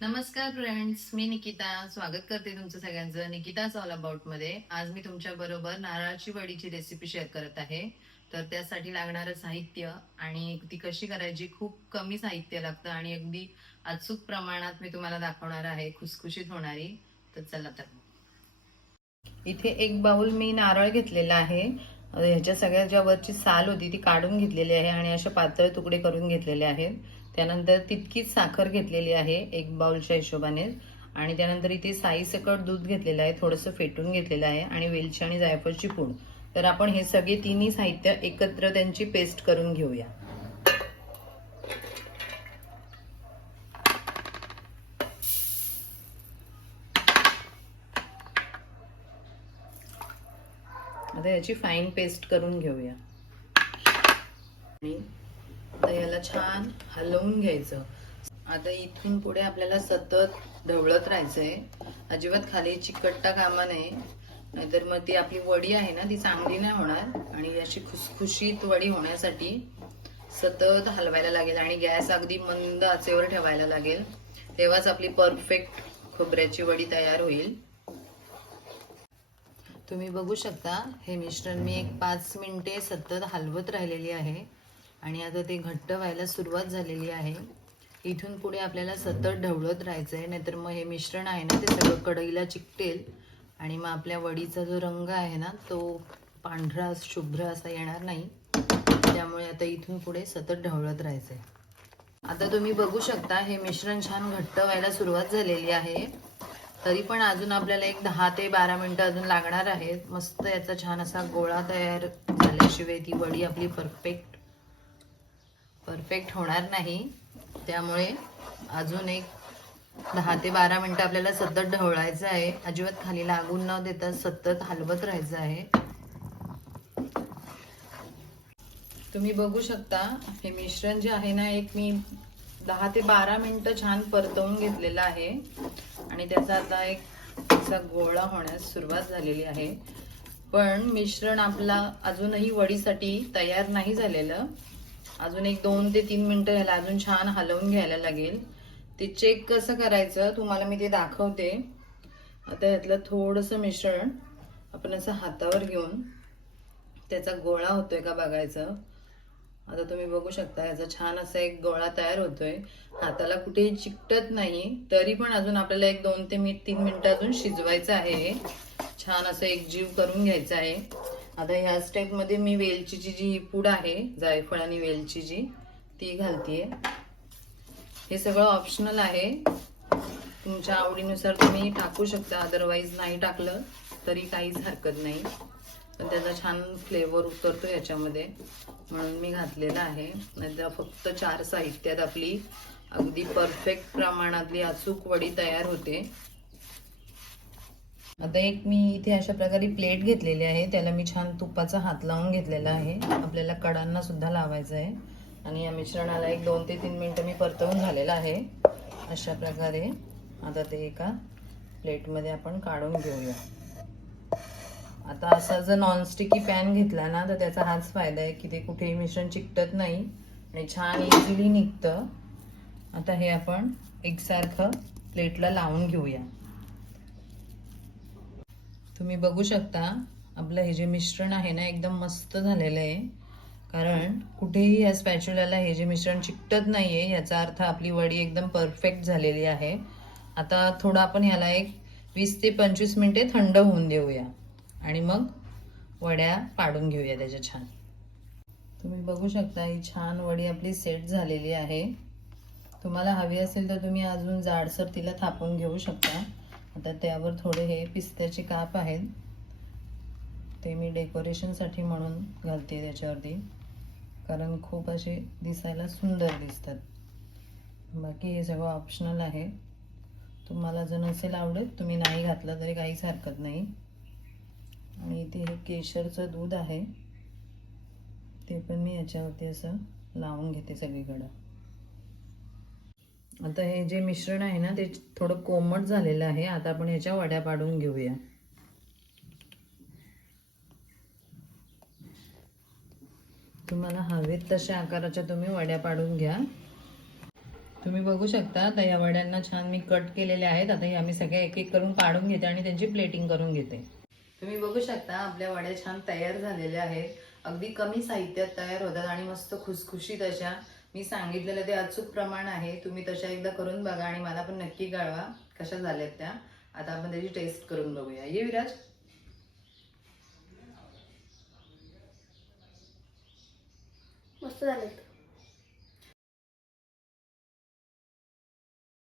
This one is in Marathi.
नमस्कार फ्रेंड्स, मी निकिता स्वागत करते तुमचं सगळ्यांचं निकिताच ऑल अबाउट मध्ये. आज मी तुमच्या बरोबर नारळाची वडीची रेसिपी शेअर करत आहे. तर त्यासाठी लागणारं साहित्य आणि ती कशी करायची, खूप कमी साहित्य लागतं आणि अगदी अचूक प्रमाणात मी तुम्हाला दाखवणार आहे, खुसखुशीत होणारी. तर चला तर इथे एक बाउल मी नारळ घेतलेला आहे. ह्याच्या सगळ्या ज्या वरची साल होती ती काढून घेतलेली आहे आणि असे पातळ तुकडे करून घेतलेले आहेत. त्यानंतर तितकीच साखर घेतलेली आहे एक बाउलच्या हिशोबाने. आणि त्यानंतर इथे साईसकट दूध घेतलेलं आहे, थोडंसं फेटून घेतलेलं आहे आणि वेलची आणि जायफळची पूड. तर आपण हे सगळे तिन्ही साहित्य एकत्र त्यांची पेस्ट करून घेऊया. आता याची फाईन पेस्ट करून घेऊया आणि आता याला छान हलवून घ्यायचं. आता इथून पुढे आपल्याला सतत ढवळत राहायचंय, अजिबात खाली चिकटता कामा नये, नाहीतर मग ती आपली वडी आहे ना ती चांगली नाही होणार. आणि अशी खुसखुशीत वडी होण्यासाठी सतत हलवायला लागेल आणि गॅस अगदी मंद आचेवर ठेवायला लागेल, तेव्हाच आपली परफेक्ट खोबऱ्याची वडी तयार होईल. तुम्ही बघू शकता हे मिश्रण मी एक 5 मिनिटे सतत हलवत राहिलेली आहे आणि आता ते घट्ट व्हायला सुरुवात झालेली आहे. इथून पुढे आपल्याला सतत ढवळत राहायचं आहे, नाहीतर मग हे मिश्रण आहे ना ते सगळं कढईला चिकटेल आणि मग आपल्या वडीचा जो रंग आहे ना तो पांढरा शुभ्र असा येणार नाही. त्यामुळे आता इथून पुढे सतत ढवळत राहायचं आहे. आता तुम्ही बघू शकता हे मिश्रण छान घट्ट व्हायला सुरुवात झालेली आहे. तरी पण अजून आपल्याला एक 10 ते 12 मिनिटं अजून लागणार आहेत. मस्त याचा छान असा गोळा तयार झाल्याशिवाय ती वडी आपली परफेक्ट होणार नाही. त्यामुळे अजून एक 10 ते 12 मिनिटं आपल्याला सतत ढवळायचं आहे, अजिबात खाली लागून न देता सतत हलवत राहायचं आहे. तुम्ही बघू शकता हे मिश्रण जे आहे ना एक मी 10 ते 12 मिनिटं छान परतवून घेतलेलं आहे आणि त्याचा आता एक असा गोळा होण्यास सुरुवात झालेली आहे. पण मिश्रण आपला अजूनही वडीसाठी तयार नाही झालेलं. अजून एक 2 ते 3 मिनिटं ह्याला अजून छान हलवून घ्यायला लागेल. ते चेक कसं करायचं तुम्हाला मी ते दाखवते. आता ह्यातलं थोडंसं मिश्रण आपण असं हातावर घेऊन त्याचा गोळा होतोय का बघायचं. आता तुम्ही बघू शकता याचा छान असा एक गोळा तयार होतोय, हाताला कुठेही चिकटत नाही. तरी पण अजून आपल्याला एक 2 ते 3 मिनिटं अजून शिजवायचं आहे, छान असं एकजीव करून घ्यायचं आहे. आता ह्या स्टेपमध्ये मी वेलचीची जी पूड आहे, जायफळ आणि वेलचीची, ती घालतीये. हे सगळं ऑप्शनल आहे, तुमच्या आवडीनुसार तुम्ही टाकू शकता, अदरवाईज नाही टाकलं तरी काहीच हरकत नाही. पण त्याचा छान फ्लेवर उतरतो याच्यामध्ये म्हणून मी घातलेलं आहे. नाहीतर फक्त 4 साहित्यात आपली अगदी परफेक्ट प्रमाणातली अचूक वडी तयार होते. आता एक मी इथे अशा प्रकारे प्लेट घेतलेली आहे, त्याला मी छान तुपाचा हात लावून घेतलेला आहे. आपल्याला कडांना सुद्धा लावायचं आहे आणि या मिश्रणाला एक 2 ते 3 मिनिटं मी परतवून झालेलं आहे अशा प्रकारे. आता ते एका प्लेटमध्ये आपण काढून घेऊया. आता असा जर नॉनस्टिकी पॅन घेतला ना तर त्याचा हाच फायदा आहे की ते कुठेही मिश्रण चिकटत नाही आणि छान इझिली निघतं. आता हे आपण एकसारखं प्लेटला लावून घेऊया. तुम्ही बघू शकता आपलं हे जे मिश्रण आहे ना एकदम मस्त झालेलं आहे, कारण कुठेही या स्पॅच्युलाला हे जे मिश्रण चिकटत नाहीये, याचा अर्थ आपली वडी एकदम परफेक्ट झालेली आहे. आता थोडं आपण ह्याला एक 20 ते 25 मिनिटे थंड होऊन देऊया आणि मग वड्या पाडून घेऊया त्याच्या छान. तुम्ही बघू शकता ही छान वडी आपली सेट झालेली आहे. तुम्हाला हवी असेल तर तुम्ही अजून जाडसर तिला थापून घेऊ शकता. आता त्यावर थोडे हे पिस्त्याचे काप आहेत, ते मी डेकोरेशनसाठी म्हणून घालते त्याच्यावरती, कारण खूप असे दिसायला सुंदर दिसतात. बाकी हे सगळं ऑप्शनल आहे, तुम्हाला जर नसेल आवडत तुम्ही नाही घातलं तरी काहीच हरकत नाही. आणि इथे हे केशरचं दूध आहे, ते पण मी याच्यावरती असं लावून घेते सगळीकडं. आता हे जे मिश्रण आहे ना ते थोडं कोमट झालेलं आहे. आता आपण ह्याच्या वड्या पाडून घेऊया. तुम्हाला हवेत तशा आकाराच्या तुम्ही वड्या पाडून घ्या. तुम्ही बघू शकता आता या वड्यांना छान मी कट केलेले आहेत. आता हे आम्ही सगळ्या एक एक करून काढून घेते आणि त्यांची प्लेटिंग करून घेते. तुम्ही बघू शकता आपल्या वड्या छान तयार झालेल्या आहेत. अगदी कमी साहित्यात तयार होतात आणि मस्त खुसखुशीत अशा. मी सांगितलेलं ते अचूक प्रमाण आहे. तुम्ही तशा एकदा करून बघा आणि मला पण नक्की कळवा कशा झाल्यात त्या. आता आपण त्याची टेस्ट करून बघूया. ये विराज. मस्त झाले.